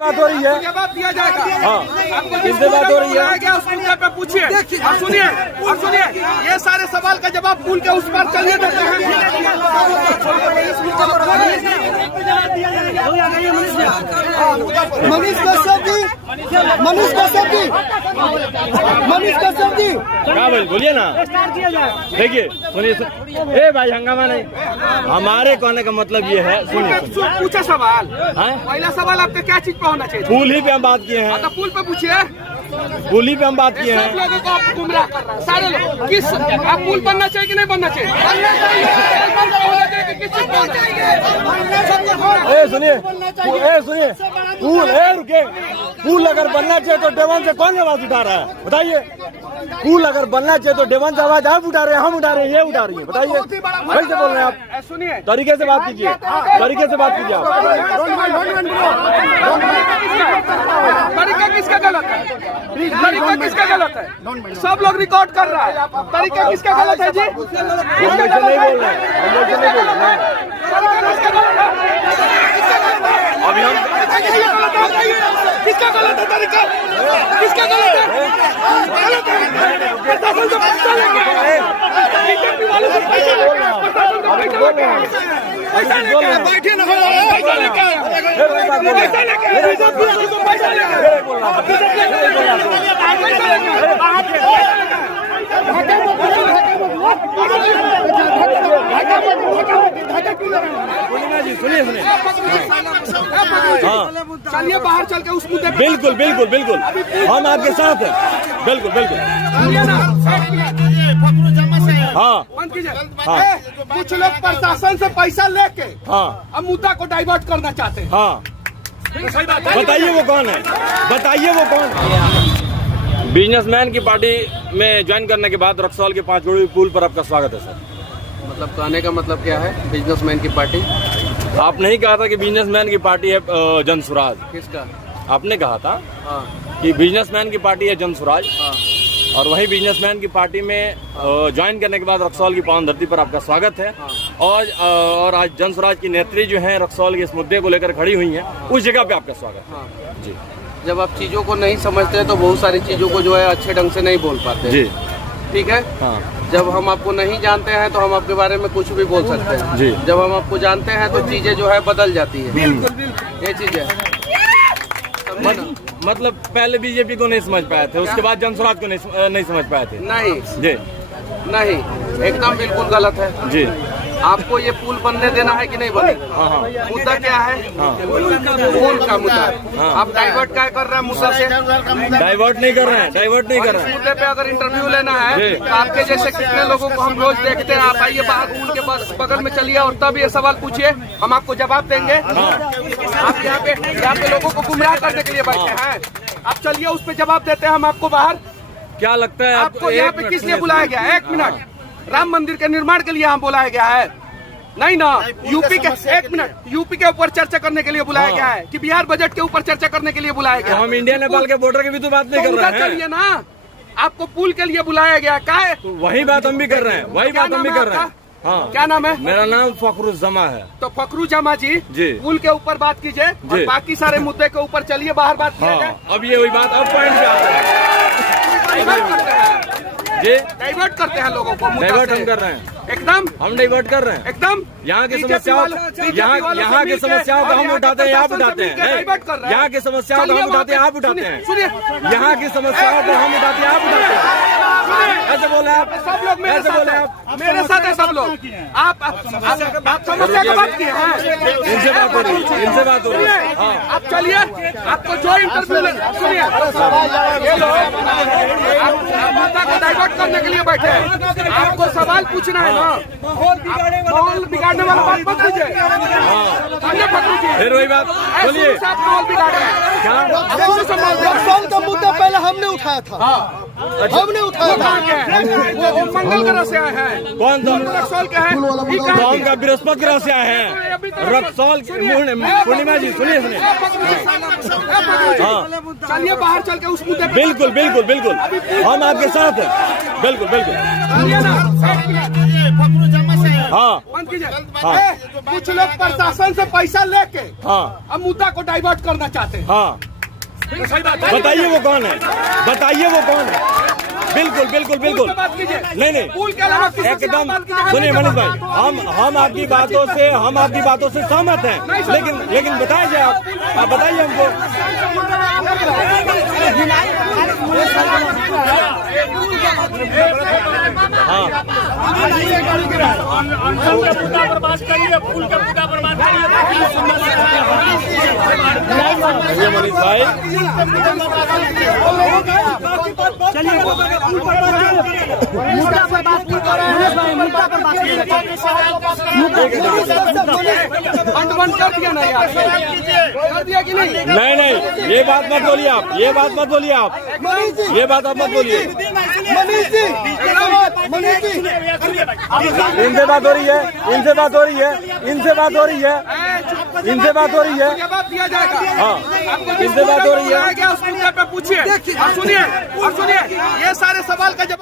बात हो रही है, जवाब दिया जाएगा। हाँ, आपको किससे बात हो रही है? उस मुद्दे पे पूछिए और सुनिए ये सारे सवाल का जवाब पुल के उस पर चलिए देते हैं। मनीष कश्यप जी क्या बोलिए ना। देखिए सुनिए, ए भाई हंगामा नहीं। हमारे कहने का मतलब ये है, सुनिए पूछा सवाल। हैं? पहला सवाल आपका क्या चीज पे होना चाहिए? पुल ही पे हम बात किए हैं, तो पुल पे पूछिए। पुल ही पे हम बात किए सब हैं। लोगों को आप गुमराह कर रहे हैं, सारे लोग। किस आप पुल बनना चाहिए कि नहीं बनना चाहिए? बनना चाहिए। किस चीज पे होना चाहिए? सुनिए पुल रुके। पुल अगर बनना चाहिए तो डेवन से कौन आवाज उठा रहा है बताइए? पुल अगर बनना चाहिए तो डेवन से आवाज आप उठा रहे हैं, हम उठा रहे हैं, ये उठा रही है, बताइए कैसे बोल रहे हैं आप? सुनिए, तरीके से बात कीजिए, तरीके से बात कीजिए आप। तरीका किसका गलत है? तरीका किसका गलत है? सब लोग रिकॉर्ड कर रहा है। तरीका किसका गलत है जी? हम लोग से नहीं बोल रहे हैं, हम लोग से नहीं बोल रहे हैं। अभी हम किसका गलत है? तरीका किसका गलत है? गलत है। प्रशासन से पैसा लेंगे, बीजेपी वाले से पैसा लेंगे, प्रशासन से पैसा लेंगे, बैठिए ना, पैसा लेके बीजेपी वाले से पैसा लेंगे। सुनिए हाँ, चलिए बाहर चल के उस मुद्दे पे बिल्कुल बिल्कुल बिल्कुल हम आपके साथ हैं, बिल्कुल बिल्कुल हाँ बंद कीजिए। हाँ। कुछ लोग प्रशासन से पैसा लेके हाँ अब मुद्दा को डाइवर्ट करना चाहते हैं। हाँ, बताइए वो कौन है, बताइए वो कौन है? बिजनेसमैन की पार्टी में ज्वाइन करने के बाद रक्सौल के 5 करोड़ पुल पर आपका स्वागत है सर। मतलब कहने का मतलब क्या है? बिजनेसमैन की पार्टी आप नहीं कहा था कि बिजनेसमैन की पार्टी है जन स्वराज? किसका? आपने कहा था हाँ कि बिजनेसमैन की पार्टी है जन स्वराज, हाँ और वही बिजनेसमैन की पार्टी में ज्वाइन करने के बाद रक्सौल की पावन धरती पर आपका स्वागत है। और आज जन स्वराज की नेत्री जो है रक्सौल के इस मुद्दे को लेकर खड़ी हुई हैं, उस जगह पे आपका स्वागत है। हाँ। जी, जब आप चीज़ों को नहीं समझते तो बहुत सारी चीज़ों को जो है अच्छे ढंग से नहीं बोल पाते। जी ठीक है। हाँ जब हम आपको नहीं जानते हैं तो हम आपके बारे में कुछ भी बोल सकते हैं। जी। जब हम आपको जानते हैं तो चीजें जो है बदल जाती है। ये चीजें मतलब पहले बीजेपी को नहीं समझ पाए थे, उसके बाद जन स्वराज को नहीं समझ पाए थे। नहीं जी नहीं, एकदम बिल्कुल गलत है जी। आपको ये पुल बनने देना है कि नहीं बने? मुद्दा क्या है? पुल का मुद्दा। आप डाइवर्ट क्या कर रहे हैं मुद्दा से? डाइवर्ट नहीं कर रहे हैं, डाइवर्ट नहीं कर रहे हैं। मुद्दे पे अगर इंटरव्यू लेना है तो आपके जैसे कितने लोगों को हम रोज देखते हैं। आप आइए बाहर पुल के बगल में चलिए और तब ये सवाल पूछिए, हम आपको जवाब देंगे। आप यहाँ पे लोगों को गुमराह करने के लिए बैठे हैं। आप चलिए उस पर जवाब देते हैं हम आपको बाहर। क्या लगता है आपको यहाँ पे किस लिए बुलाया गया? 1 मिनट, राम मंदिर के निर्माण के लिए यहाँ बुलाया गया है? नहीं ना, यूपी के 1 मिनट, यूपी के ऊपर चर्चा करने के लिए बुलाया गया है कि बिहार बजट के ऊपर चर्चा करने के लिए बुलाया गया? हम इंडिया नेपाल के बॉर्डर की भी तो बात नहीं कर रहे हैं। चलिए ना, आपको पुल के लिए बुलाया गया क्या है? तो वही बात हम भी कर रहे हैं, वही बात हम भी कर रहे हैं। हाँ, क्या नाम है? मेरा नाम फखरुज्जमा है। तो फखरुज्जमा जी पुल के ऊपर बात कीजिए और बाकी सारे मुद्दे के ऊपर चलिए बाहर बात किया जाए। अब ये वही बात, अब पॉइंट पे आता है जी। डाइवर्ट करते हैं लोगों को, डाइवर्ट हम कर रहे हैं, एकदम हम डाइवर्ट कर रहे हैं एकदम। यहाँ की समस्याओं यहाँ की समस्याओं को हम उठाते हैं, आप उठाते हैं। यहाँ की समस्याओं को हम उठाते हैं, आप उठाते हैं। सुनिए, यहाँ की समस्याओं को हम उठाते हैं, आप उठाते हैं। ऐसे बोले आप, सब लोग मेरे साथ हैं, मेरे साथ है सब लोग। आप समस्या की बात किए हैं, इनसे बात हो रही है, इनसे बात हो रही है। आप चलिए, आपको जो इंटरव्यू लेना, सुनिए, ये लोग मुद्दा को डाइवर्ट करने के लिए बैठे हैं। आपको सवाल पूछना है ना, माहौल बिगाड़ने वाला बात मत कीजिए। फिर वही बात बोलिए, माहौल बिगाड़ रहे हैं। रक्सौल का मुद्दा पहले हमने उठाया था। हमने उठाया था। वो मंगल ग्रह से आए हैं। कौन सा? रक्सौल के हैं। कौन का? बृहस्पति ग्रह से आए हैं रक्सौल। पूर्णिमा जी सुनिए हाँ, चलिए बाहर चल के उस मुद्दे पे बिल्कुल बिल्कुल बिल्कुल हम आपके साथ हैं, बिल्कुल बिल्कुल। चलिए ना। हाँ बंद कीजिए। हाँ। कुछ लोग प्रशासन से पैसा लेके हाँ अब मुद्दा को डाइवर्ट करना चाहते हैं। हाँ बताइए वो कौन है, बताइए वो कौन है। बिल्कुल बिल्कुल बिल्कुल बात कीजिए। नहीं नहीं पुल के अलावा किसी से एकदम आप बात कीजिए। सुनिए मनीष भाई, हम आपकी बातों से सहमत हैं, लेकिन बताइए आप बताइए हमको। हाँ मनीष भाई बंद कर दिया ना यार, कर दिया कि नहीं? नहीं ये बात मत बोलिए आप, ये बात मत बोलिए आप, ये बात आप मत बोलिए। मनीष जी इनसे बात हो रही है, इनसे बात हो रही है, इनसे बात हो रही है, इनसे बात हो रही है। जवाब दिया जाएगा। हाँ इनसे बात हो रही है। उस मुद्दे पे पूछिए और सुनिए ये सारे सवाल का जवाब